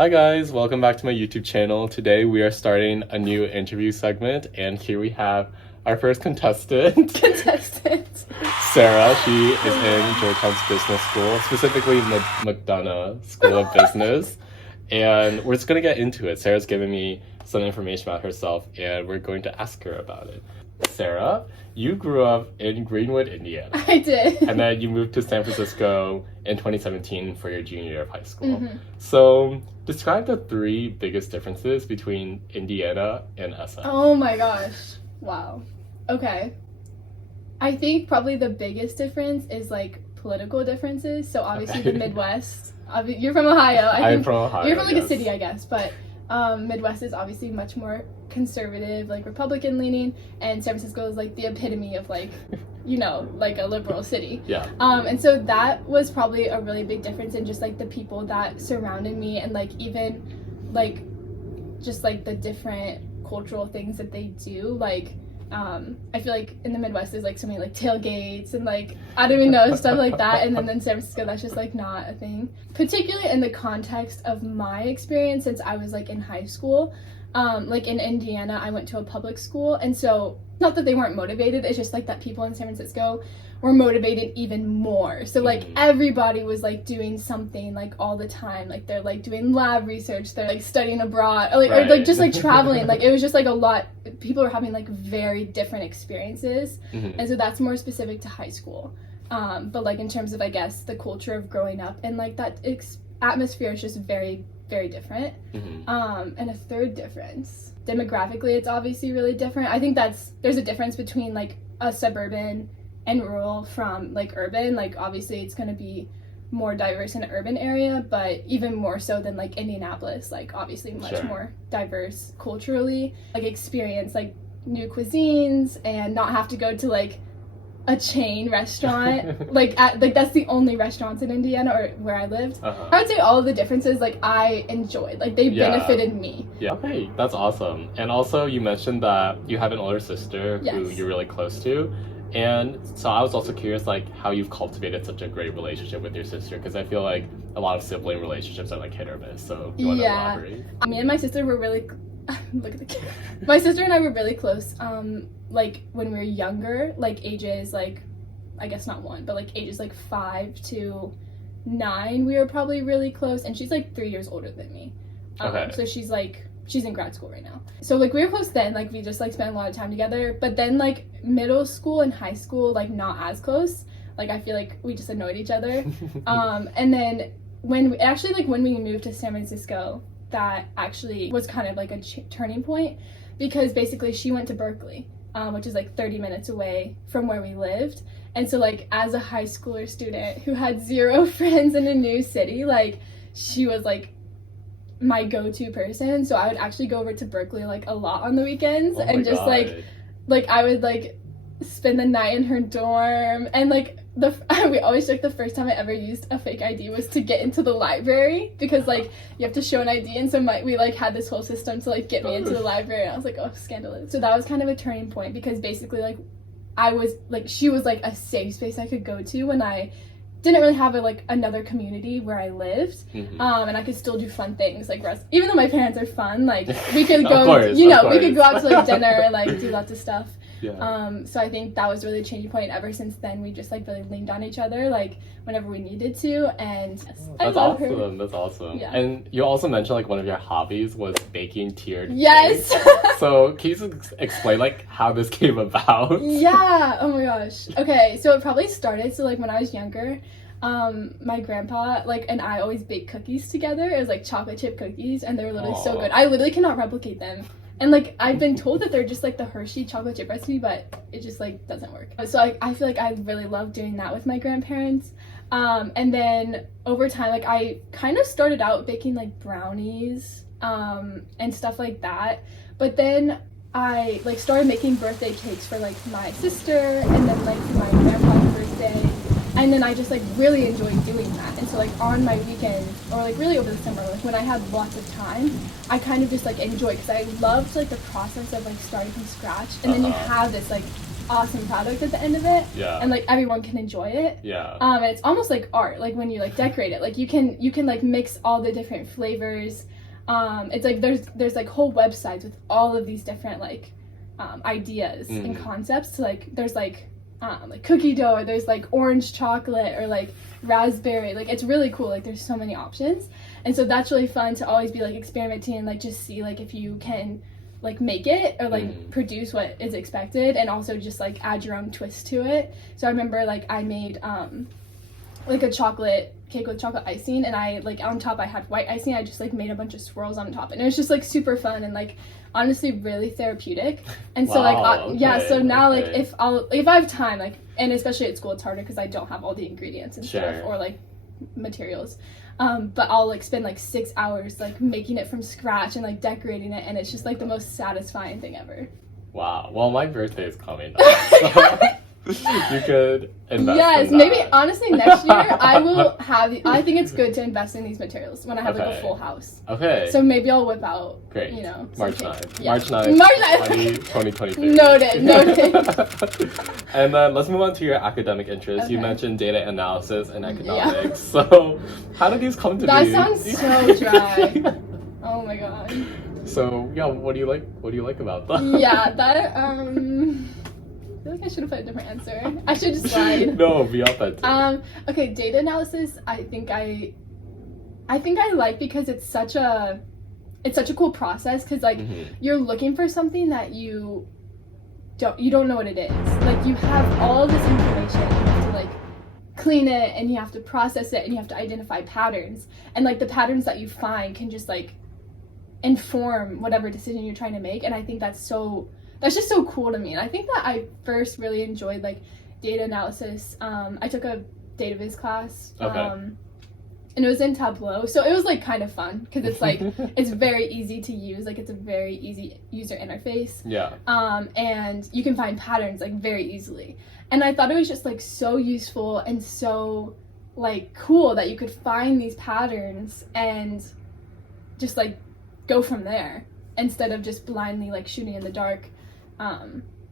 Hi guys, welcome back to my YouTube channel. Today we are starting a new interview segment, and here we have our first contestant. Sarah. She is in Georgetown's business school, specifically McDonough School of Business. And we're just going to get into it. Sarah's giving me some information about herself, and we're going to ask her about it. Sarah, you grew up in Greenwood, Indiana. I did. And then you moved to San Francisco in 2017 for your junior year of high school. Mm-hmm. So describe the three biggest differences between Indiana and SM. Oh my gosh. Wow. Okay. I think probably the biggest difference is like political differences. So obviously the Midwest. You're from Ohio. I'm from Ohio. You're from like a city, I guess. But Midwest is obviously much more conservative, like Republican leaning, and San Francisco is like the epitome of like, you know, like a liberal city. Yeah. And so that was probably a really big difference in just like the people that surrounded me, and like even like just like the different cultural things that they do. Like I feel like in the Midwest there's like so many like tailgates and like I don't even know, stuff like that, and then in San Francisco that's just like not a thing. Particularly in the context of my experience since I was like in high school. Like in Indiana, I went to a public school, and so not that they weren't motivated, it's just like that people in San Francisco were motivated even more. So like everybody was like doing something like all the time. Like they're like doing lab research, they're like studying abroad, or like just like traveling. Like it was just like a lot. People were having like very different experiences, and so that's more specific to high school. But like in terms of I guess the culture of growing up and like that atmosphere is just very different. And a third difference, demographically it's obviously really different. I think there's a difference between like a suburban and rural from like urban. Like obviously it's going to be more diverse in an urban area, but even more so than like Indianapolis, like obviously much more diverse culturally, like experience like new cuisines and not have to go to like a chain restaurant. like that's the only restaurants in Indiana or where I lived. I would say all of the differences like I enjoyed, like they benefited me. Okay, that's awesome. And also you mentioned that you have an older sister who you're really close to, and so I was also curious like how you've cultivated such a great relationship with your sister, because I feel like a lot of sibling relationships are like hit or miss. So do you want to elaborate? Me and my sister were really look at the camera. My sister and I were really close like when we were younger, like ages like I guess not one, but like ages like 5 to 9 we were probably really close, and she's like 3 years older than me. So she's in grad school right now. So like we were close then, like we just like spent a lot of time together, but then like middle school and high school like not as close. Like I feel like we just annoyed each other. And then when we moved to San Francisco, that actually was kind of like a turning point, because basically she went to Berkeley, which is like 30 minutes away from where we lived. And so like as a high schooler student who had 0 friends in a new city, like she was like my go-to person. So I would actually go over to Berkeley like a lot on the weekends, and just like I would like spend the night in her dorm, and like we always joke the first time I ever used a fake ID was to get into the library, because like you have to show an ID, and so we like had this whole system to like get me into the library, and I was like, oh, scandalous. So that was kind of a turning point, because basically like I was like she was like a safe space I could go to when I didn't really have another community where I lived, and I could still do fun things like even though my parents are fun, like we could go we could go out to like dinner and like do lots of stuff. So I think that was really a changing point. Ever since then we just like really leaned on each other like whenever we needed to, and that's awesome. That's awesome. And you also mentioned like one of your hobbies was baking tiered cakes. So can you explain like how this came about? Oh my gosh. Okay, so it probably started so like when I was younger, my grandpa like and I always baked cookies together. It was like chocolate chip cookies, and they were literally so good. I literally cannot replicate them. And like I've been told that they're just like the Hershey chocolate chip recipe, but it just like doesn't work. So I feel like I really love doing that with my grandparents. And then over time, like I kind of started out baking like brownies and stuff like that. But then I like started making birthday cakes for like my sister, and then like for my grandpa's birthday. And then I just like really enjoyed doing that. And so like on my weekends, or like really over the summer, like when I had lots of time, I kind of just like enjoyed, because I loved like the process of like starting from scratch, and then you have this like awesome product at the end of it. Yeah. And like everyone can enjoy it. Yeah. And it's almost like art, like when you like decorate it. Like you can like mix all the different flavors. It's like there's like whole websites with all of these different like ideas and concepts. So like there's like cookie dough, or there's like orange chocolate, or like raspberry. Like it's really cool. Like there's so many options, and so that's really fun to always be like experimenting and like just see like if you can like make it or like produce what is expected, and also just like add your own twist to it. So I remember like I made like a chocolate cake with chocolate icing, and I like on top I had white icing. I just like made a bunch of swirls on top, and it was just like super fun and like honestly really therapeutic. And so like yeah, so now like if I have time, like, and especially at school it's harder because I don't have all the ingredients and stuff or like materials, but I'll like spend like 6 hours like making it from scratch and like decorating it, and it's just like the most satisfying thing ever. Wow. Well, my birthday is coming up, so you could invest in that. Maybe honestly next year I will have I think it's good to invest in these materials when I have like a full house. Okay. So maybe I'll whip out, great, you know, March 9th. Yeah. March 9th, 2023. Noted. And then let's move on to your academic interests. Okay. You mentioned data analysis and economics. So how did these come to be? That sounds so dry. Oh my god. So yeah, what do you like about them? Yeah, that I feel like I should have put a different answer. I should just slide. No, be authentic. Okay, data analysis. I think I like because it's such a cool process, because like you're looking for something that you don't know what it is. Like you have all this information, you have to like clean it, and you have to process it, and you have to identify patterns, and like the patterns that you find can just like inform whatever decision you're trying to make. And I think that's just so cool to me. And I think that I first really enjoyed like data analysis. I took a data viz class, and it was in Tableau, so it was like kind of fun because it's like it's very easy to use. Like it's a very easy user interface. Yeah. And you can find patterns like very easily. And I thought it was just like so useful and so like cool that you could find these patterns and just like go from there instead of just blindly like shooting in the dark,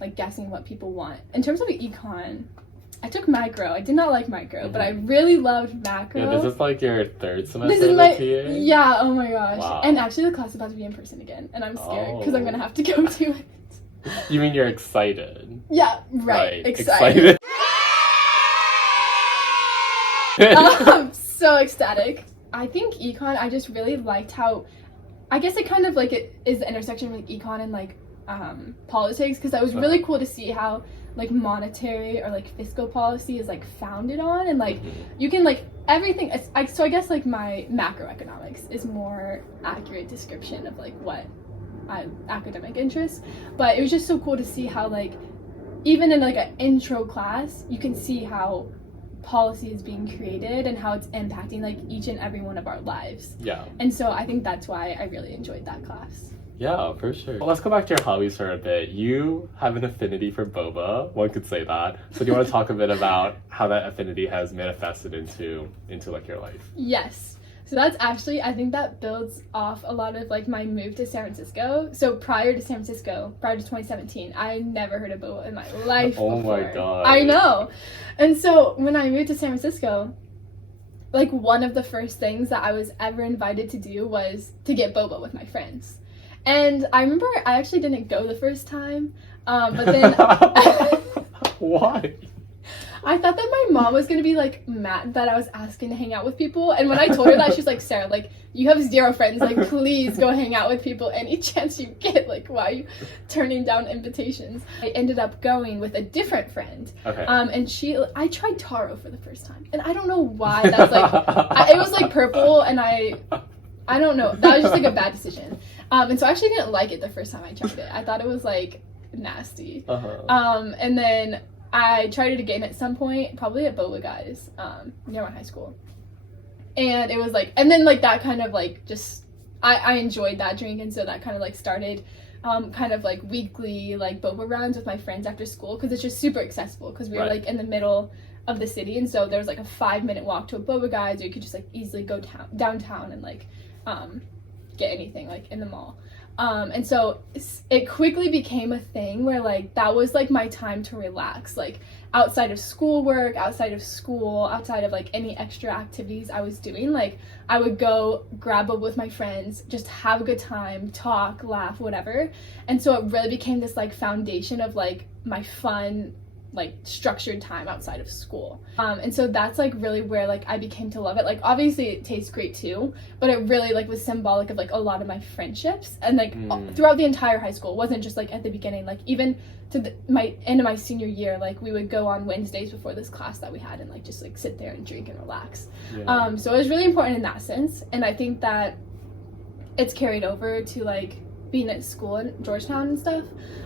like guessing what people want. In terms of econ, I took macro. I did not like micro, but I really loved macro. Yeah, this is like your third semester. This is my yeah. Oh my gosh! Wow. And actually, the class is about to be in person again, and I'm scared because I'm gonna have to go to it. You mean you're excited? Yeah, right. Excited. So ecstatic. I think econ. I just really liked how. I guess it kind of like it is the intersection of like econ and like politics, because that was really cool to see how like monetary or like fiscal policy is like founded on, and like you can like everything. So I guess like my macroeconomics is more accurate description of like what academic interests, but it was just so cool to see how like even in like an intro class you can see how policy is being created and how it's impacting like each and every one of our lives. Yeah. And so I think that's why I really enjoyed that class. Yeah, for sure. Well, let's go back to your hobbies for a bit. You have an affinity for boba. One could say that. So do you want to talk a bit about how that affinity has manifested into like your life? Yes. So that's actually, I think that builds off a lot of like my move to San Francisco. So prior to 2017, I never heard of boba in my life before. My god. I know. And so when I moved to San Francisco, like one of the first things that I was ever invited to do was to get boba with my friends. And I remember I actually didn't go the first time, but then Why? I thought that my mom was gonna be like mad that I was asking to hang out with people, and when I told her that, she's like, Sarah, like you have 0 friends, like please go hang out with people any chance you get, like why are you turning down invitations? I ended up going with a different friend, and I tried taro for the first time, and I don't know why that's like it was like purple, and I don't know, that was just like a bad decision. And so I actually didn't like it the first time I tried it. I thought it was like nasty. And then I tried it again at some point, probably at Boba Guys, near my high school. And it was like, and then like that kind of like just, I enjoyed that drink, and so that kind of like started kind of like weekly like boba runs with my friends after school, because it's just super accessible, because we were like in the middle of the city, and so there was like a 5-minute walk to a Boba Guys, or you could just like easily go downtown and like get anything like in the mall. And so it quickly became a thing where like that was like my time to relax, like outside of schoolwork, outside of school, outside of like any extra activities I was doing. Like I would go grab up with my friends, just have a good time, talk, laugh, whatever. And so it really became this like foundation of like my fun, like structured time outside of school. And so that's like really where like I became to love it. Like obviously it tastes great too, but it really like was symbolic of like a lot of my friendships and like throughout the entire high school. It wasn't just like at the beginning, like even to my end of my senior year, like we would go on Wednesdays before this class that we had and like just like sit there and drink and relax. So it was really important in that sense, and I think that it's carried over to like being at school in Georgetown and stuff.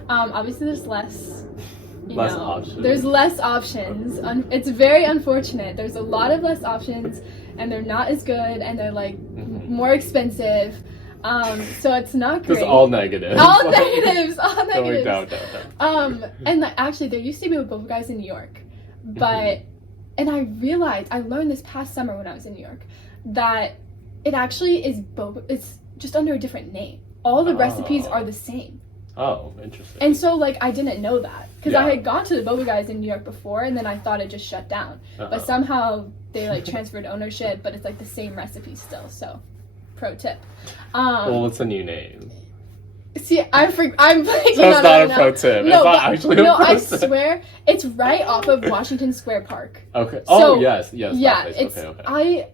Obviously there's less options. There's less options. It's very unfortunate. There's a lot of less options, and they're not as good, and they're like more expensive. So it's not great. Just all negatives. All negatives. All negatives. Down. And actually, there used to be Boba guys in New York, but and I realized I learned this past summer when I was in New York that it actually is Boba. It's just under a different name. All the recipes are the same. Oh, interesting. And so, like, I didn't know that. Because I had gone to the Boba guys in New York before, and then I thought it just shut down. But somehow they, like, transferred ownership, but it's, like, the same recipe still. So, pro tip. Well, what's a new name? See, I'm blanking So it's on not it a now. pro tip. No, it's not actually a pro I tip. swear, it's right off of Washington Square Park. Okay. So, yes. Yeah, that place. it's, okay.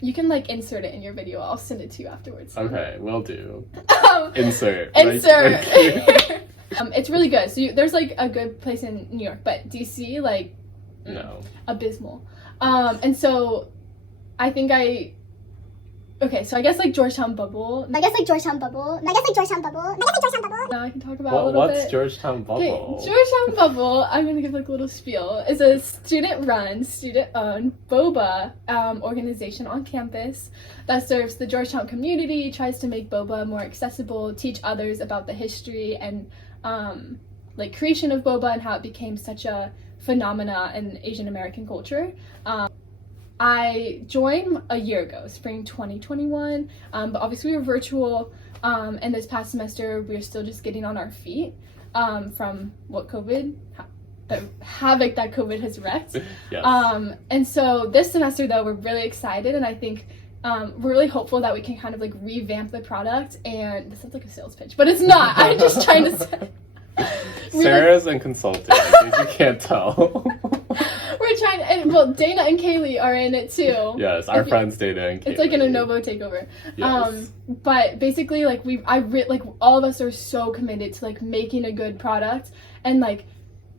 You can, like, insert it in your video. I'll send it to you afterwards. Okay, will do. Insert. Right. It's really good. So there's, like, a good place in New York, but DC, like, no. Abysmal. And so I think okay, so I guess, like, Georgetown Bubble. Now I can talk about a little bit. What's Georgetown Bubble? Okay, Georgetown Bubble, I'm going to give, like, a little spiel, is a student-run, student-owned Boba organization on campus that serves the Georgetown community, tries to make Boba more accessible, teach others about the history and, like, creation of Boba and how it became such a phenomena in Asian American culture. I joined a year ago, spring 2021, but obviously we were virtual, and this past semester we are still just getting on our feet from what the havoc that COVID has wreaked. Yes. And so this semester though, we're really excited, and I think we're really hopeful that we can kind of like revamp the product, and this sounds like a sales pitch, but it's not. I'm just trying to say. Sarah's in consulting, in case you can't tell. We're trying, and well, Dana and Kaylee are in it too. Our friends Dana and Kaylee. It's like an Anovo takeover. Yes. But basically, like like all of us are so committed to like making a good product and like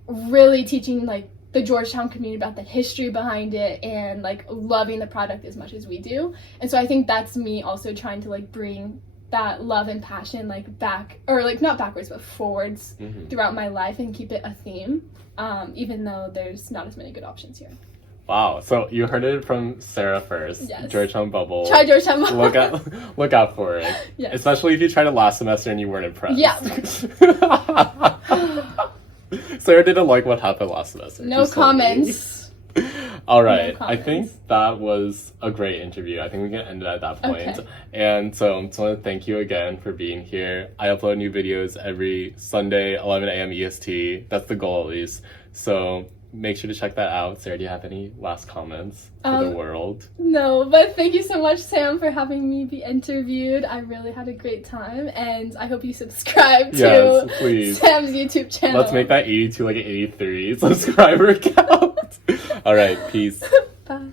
really teaching like the Georgetown community about the history behind it and like loving the product as much as we do. And so I think that's me also trying to like bring that love and passion like back, or like not backwards but forwards throughout my life and keep it a theme, even though there's not as many good options here. Wow, so you heard it from Sarah first. Yes. Georgetown Bubble. Try Georgetown Bubble. Look out for it. Yes. Especially if you tried it last semester and you weren't impressed. Yeah. Sarah didn't like what happened last semester. No comments. All right, No I think that was a great interview. I think we can end it at that point. Okay. And so I just want to thank you again for being here. I upload new videos every Sunday, 11 a.m. EST. That's the goal, at least. So make sure to check that out. Sarah, do you have any last comments for the world? No, but thank you so much, Sam, for having me be interviewed. I really had a great time, and I hope you subscribe to Sam's YouTube channel. Let's make that 82 like an 83 subscriber count. All right, peace. Bye.